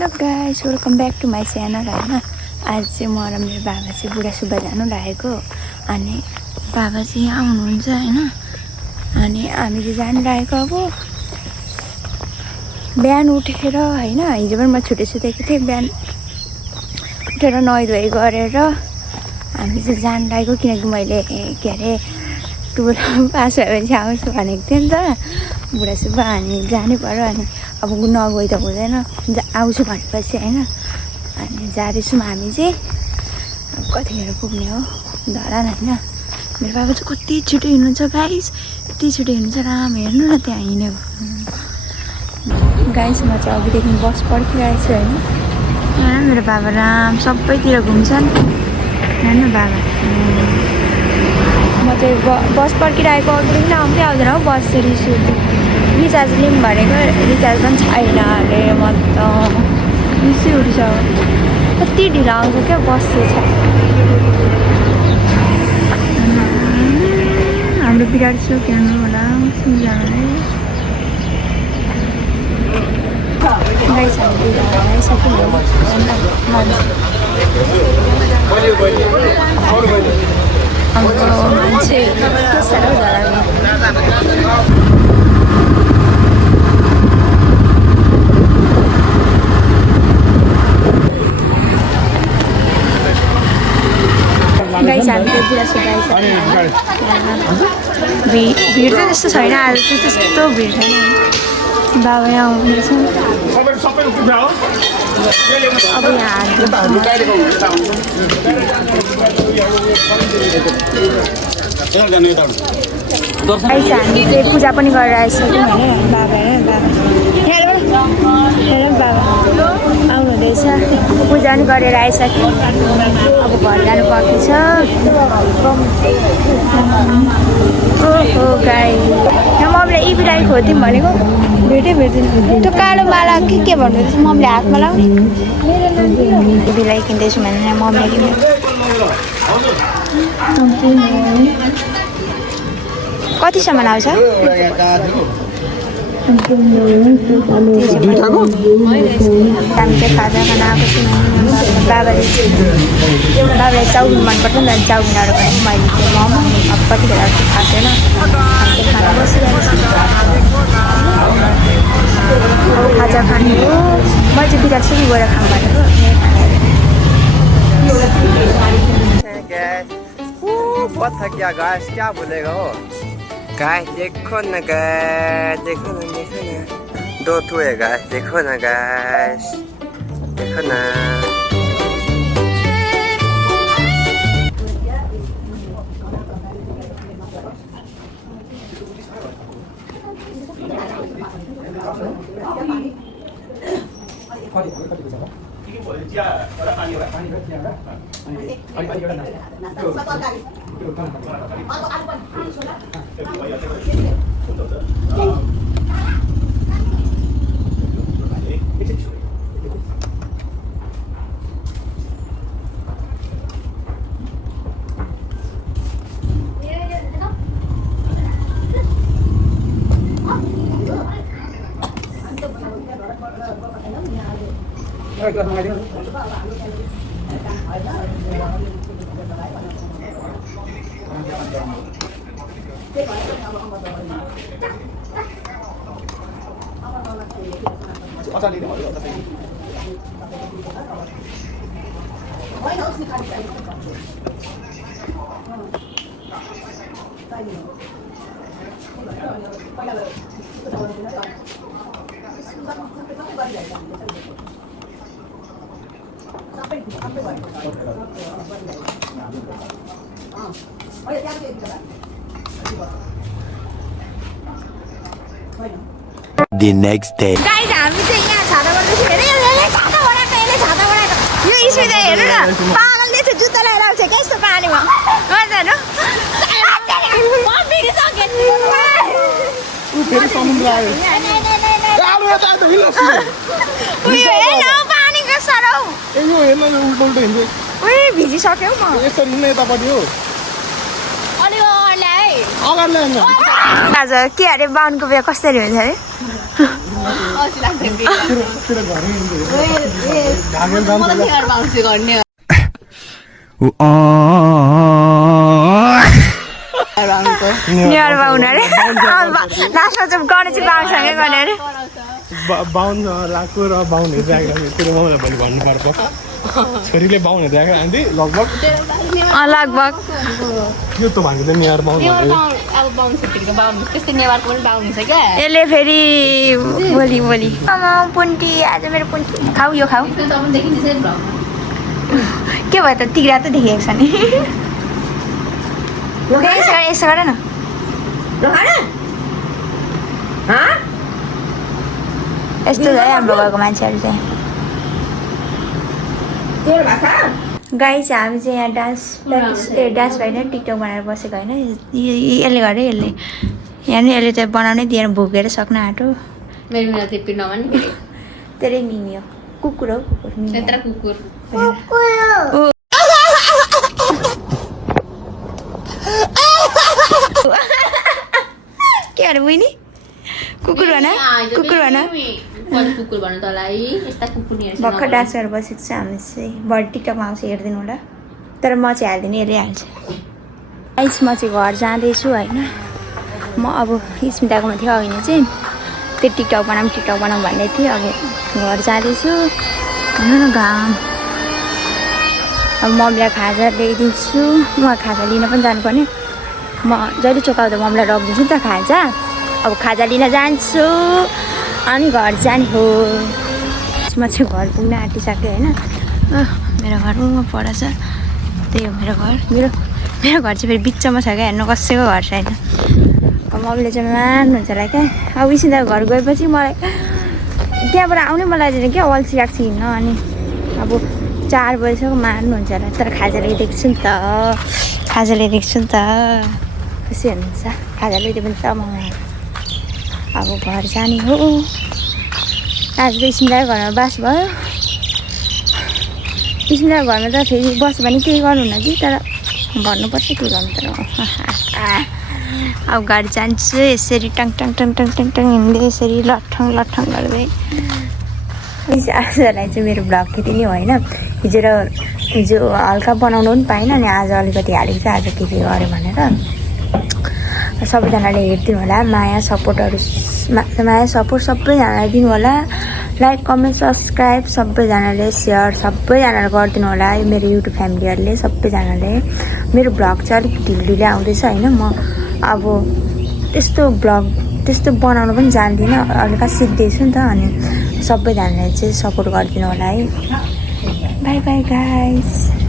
Hello guys, welcome back to my channel होइन। आज चाहिँ म र मेरो बाबा चाहिँ बुढा सुब्बा जानु लागेको अनि बाबा चाहिँ यहाँ आउनुहुन्छ होइन। अनि हामी चाहिँ जानु लागेको अब बिहान उठेर होइन। हिजो पनि म छुट्टै सुतेको थिएँ, बिहान उठेर नुहाइधुवाइ गरेर हामी चाहिँ जानु लागेको। किनकि मैले के अरे 12 पास भएपछि आउँछु भनेको थिएँ नि त बुढा सुब्बा, अनि जानै पर्यो। अनि अब नगई त हुँदैन, आउँछु भनेपछि होइन। अनि जाँदैछौँ हामी चाहिँ, कतिखेर पुग्ने हो धरान होइन। मेरो बाबा चाहिँ कति छिटो हिँड्नुहुन्छ गाइस, यति छिटो हिँड्नुहुन्छ, राम हेर्नु न त्यहाँ हिँड्यो गाइस। म चाहिँ अघिदेखि बस पर्खिरहेको छु होइन। यहाँ मेरो बाबा राम सबैतिर घुम्छन् हेर्नु बाबा। म चाहिँ बस पर्खिरहेको, अघिदेखि आउँदै आउँदैन हो बस। रिचार्ज लिउँ भनेको, रिचार्ज पनि छैन अरे। म त रिसै उठ्छ, कति ढिलो आउँछ क्या बस चाहिँ। हाम्रो विराट चोक हेर्नु होला सिंहजाले गाइस। हाम्रो मान्छे के साह्रो गाइस। हामी चाहिँ बुढा सुब्बा भिड चाहिँ त्यस्तो छैन आज, त्यस्तो भिड छैन। बाबा यहाँ आउनुहुँदैछ अब यहाँ हामी चाहिँ पूजा पनि गरेर आइसक्यौँ होइन। बाबा हेलो बाबा आउनुहुँदैछ, पूजा पनि गरेर आइसक्यौँ। अब घर जानु बाँकी छ। ओहो गाई, यहाँ मम्मीले इबिलाई खोज्यौँ भनेको भेट्दैन। त्यो कालो माला के भन्नुहुँदैछ मम्मीले हातमा लाउने इबिलाई किन्दैछु भनेर मम्मीले किन्दै। कतिसम्म आउँछ? हामी चाहिँ खाजा खान आएको छु। बाबाले चाउमिन मनपर्छ नि त, चाउमिनहरू पनि मैले चाहिँ मोमो अब कतिखेर चाहिँ खाएको छैन। हामी चाहिँ खाना बसिरहेको छु। खाजा खाने हो, मैले चाहिँ विराट सुब्बा गएर खाऊँ भनेको। बहुत थक गया गाइस, क्या बोलेगा वो गाइस। देखो ना गाइस, देखो ना 2 ठो है गाइस, देखो ना गाइस, देखो ना। The next day. गाइस हामी चाहिँ यहाँ छाता बनाउँछु। हेर्नु छाता बनाएको, यसले छाता बनाएको। यो स्मिता हेर्नु न, पागलले चाहिँ जुत्ता लगाएर आउँछ क्या यस्तो पानीमा। गर्दैन पानीको सरौ भिजिसक्यौ म। आज के अरे बाहुनको बिहा कसरी हुन्छ अरे? नियर बाहुन अरे लास्टमा चाहिँ गर्ने चाहिँ बाहुनसँगै गर्ने अरे 52 लाखको र 52 राख्दाखेरि तेरो माउलाई भोलि भन्नुपर्छ छोरीले 52 राखेर आन्टी लगभग लगभग यो त भनेको त नियर 52 यसले फेरि भोलि पुन्टी आज मेरो पुन्टी खाऊ यो खाऊ के भयो त तिग्रा त देखेको छ नि यसो गर न यस्तो छ है हाम्रो घरको मान्छेहरू चाहिँ गाई चाहिँ हामी चाहिँ यहाँ डान्स भएन टिकटक बनाएर बसेको होइन यसले गरे यसले यहाँ नि यसले चाहिँ बनाउनै दिएर भोगेर सक्न आँटो तेरै मिमी हो कुकुर हो कुकुर के अरे बहिनी कुकुर भन भर्खर डान्स गरेर बसेको छ हामी चाहिँ भरे टिकटकमा आउँछ हेरिदिनु होला तर म चाहिँ हाल्दिनँ यसले हाल्छ आइस म चाहिँ घर जाँदैछु होइन म अब स्मिताकोमा थियो अघि नै चाहिँ त्यो टिकटक बनाऊँ भन्दै थिएँ अब घर जाँदैछु हेर्नु न घाम अब मम्मीलाई खाजा ल्याइदिन्छु म खाजा लिन पनि जानुपर्ने म जहिले चोकाउँदा मम्मीलाई लगिदिन्छु नि त खाजा अब खाजा लिन जान्छु अनि घर जाने हो म चाहिँ घर पुग्न आँटिसकेँ होइन मेरो घरमा पढा छ त्यही हो मेरो घर मेरो घर चाहिँ फेरि बिचमा छ क्या हेर्नु कसैको घर छैन अब मम्मीले चाहिँ मार्नुहुन्छ होला क्या अब इसिन्दाको घर गएपछि मलाई त्यहाँबाट आउनै मन लाग्दैन क्या अल्छी लाग्छ हिँड्न अनि अब 4 बजीसम्म मार्नुहुन्छ होला तर खाजा ल्याइदिएको छु नि त खुसी हुनुहुन्छ खाजा ल्याइदियो भने त मम्मी अब घर जाने हो आज त स्मिताको घरमा बास भयो स्मिताको घरमा त फेरि बस्यो भने केही गर्नुहुन्न कि तर भन्नुपर्छ के गर्नु तर अब घर जान्छु यसरी टङ हिँड्दै यसरी लट्ठङ गर्दै आजलाई चाहिँ मेरो भ्लग त्यति नै हो होइन हिजो हल्का बनाउनु पनि पाइनँ अनि आज अलिकति हालेको चाहिँ आज के गरेँ भनेर सबैजनाले हेरिदिनु होला माया सपोर्ट सबैजनालाई दिनु होला लाइक कमेन्ट सब्सक्राइब सबैजनाले सेयर सबैजनाले गरिदिनु होला मेरो युट्युब फ्यामिलीहरूले सबैजनाले मेरो भ्लग चाहिँ अलिक ढिलो आउँदैछ होइन म अब त्यस्तो बनाउनु पनि जान्दिनँ हल्का सिक्दैछु नि त अनि सबैजनाले चाहिँ सपोर्ट गरिदिनु होला है बाई गाइस